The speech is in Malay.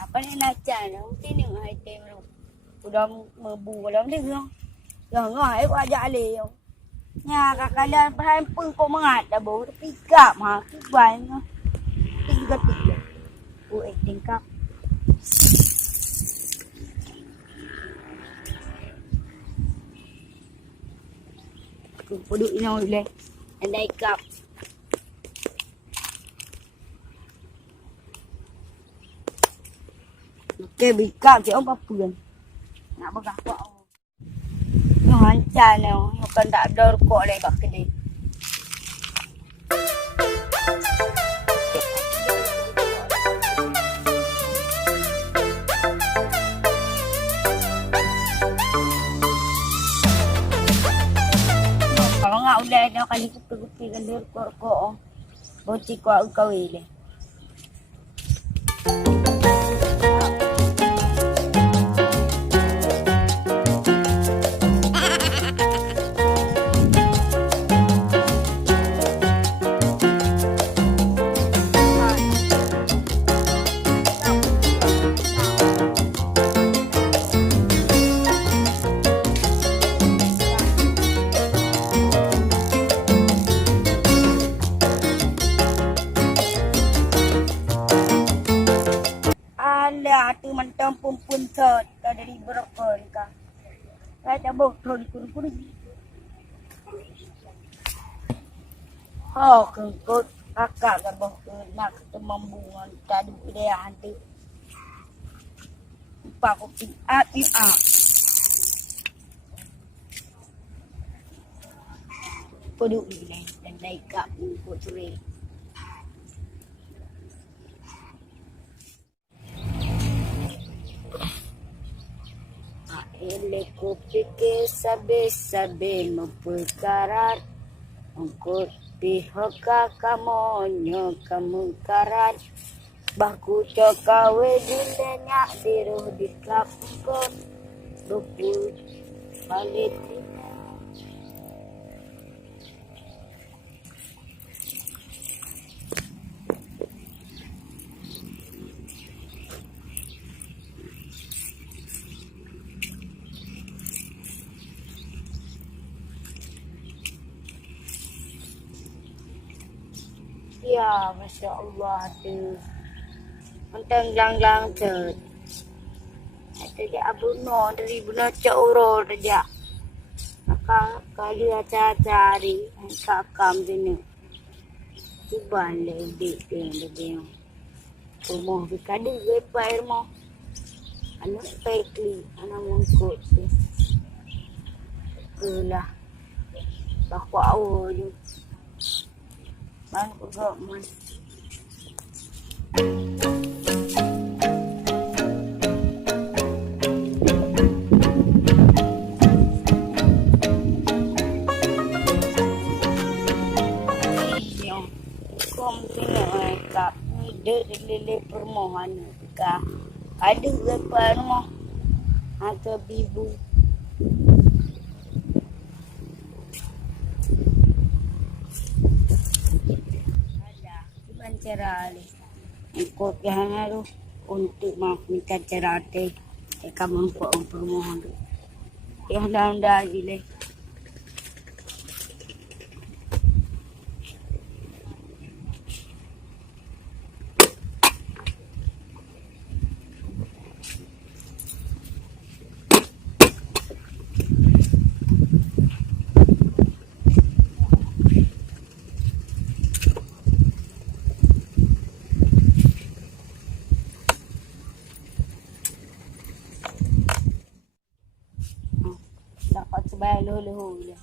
Apa ni nak cari? Mungkin ni hai tem lu. Udah mebu dalam dia kan. Yang ngai ko aja ale yo. Nya kalian perhai pun ko mengat dah bau tapi kap ha kiban. Tiga. Tingkap. Aku duduk ni boleh. Andai kap. Okey, bikap je apa pun. Nak berapa awak. Ni hancur ni. Bukan tak ada rokok lagi kat kedai. Kalau nak udah dia akan dikupi kan dia rokok-rokok. Bocik kuat kawin dia. Tu mentang pun set dari berapa ni kan. Saya dah botol kurang. Oh, kengkot kakak dah botol nak ketemu bunga tadi dia hantu. Pak kopi api ah. Kodok ni dan naik kat kok sore. Ele kopi ke sabe memperkarat angkut pihak kamonyo kamu karat baku cokawe dilenya diruh di kapkon dupul balik. Ya, Masya Allah tu. Mentang lang tu. Ada dia abuno dari bulan Cauro saja. Maka kali cari kakam sini. Cuba lebih dia. Rumah berkadu lepas rumah. Anak pekli, anak mengkut. Kelah. Bakwa awal je. Bang kok mas. Kom sini kap ni lele permohonan ka. Ada lepas rumah. Atau bibu. Cara ni, ikut yang tu untuk minta cara teh, kamu buat permohonan tu. Yang dah gile. Dapat sebayar lehu-lehu je.